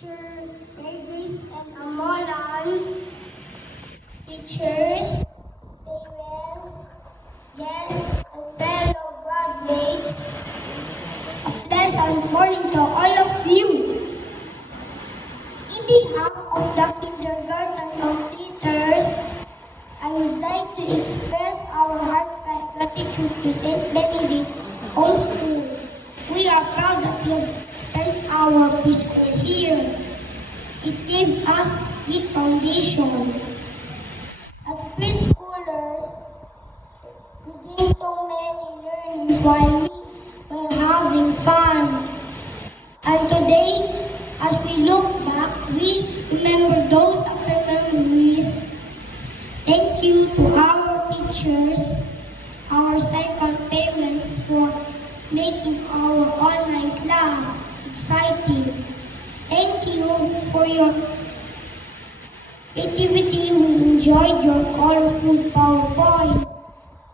Teacher Regis and Amolan, teachers, parents, guests, and fellow graduates. A pleasant morning to all of you. In behalf of the kindergarten completers, I would like to express our heartfelt gratitude to St. Benedict Home School. We are proud that we have spent our preschool here. It gave us good foundation. As preschoolers, we gained so many learnings while we were having fun. And today, as we look back, we remember those other memories. Thank you to our teachers, our second parents for making our online class exciting. Thank you for your creativity. We enjoyed your colorful PowerPoint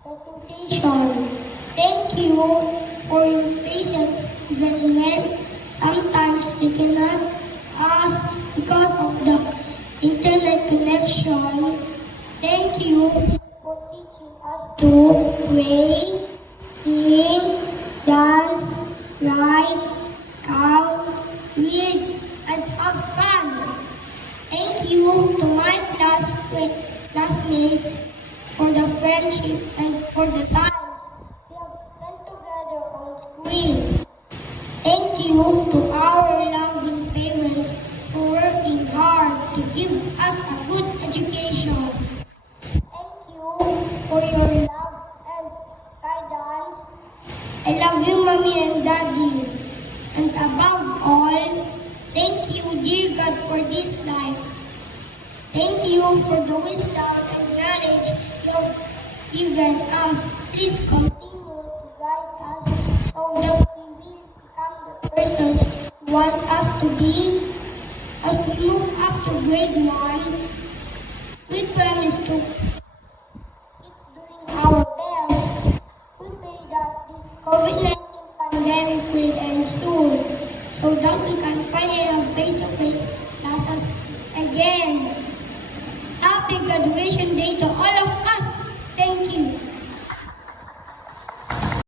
presentation. Thank you for your patience even when sometimes we cannot ask because of the internet connection. Thank you for teaching us to pray, sing, dance, write, count, read, and have fun. Thank you to my classmates for the friendship and for the times we have spent together on screen. Thank you to our loving parents for working hard to give us a good education. Thank you for your love and guidance. I love you, Mommy and Daddy. And above all, thank you, dear God, for this life. Thank you for the wisdom and knowledge you have given us. Please continue to guide us so that we will become the persons you want us to be. As we move up to grade 1, we promise to keep doing our best. We pray that this COVID-19 pandemic will end soon so that we can finally have face-to-face classes again. Happy graduation day to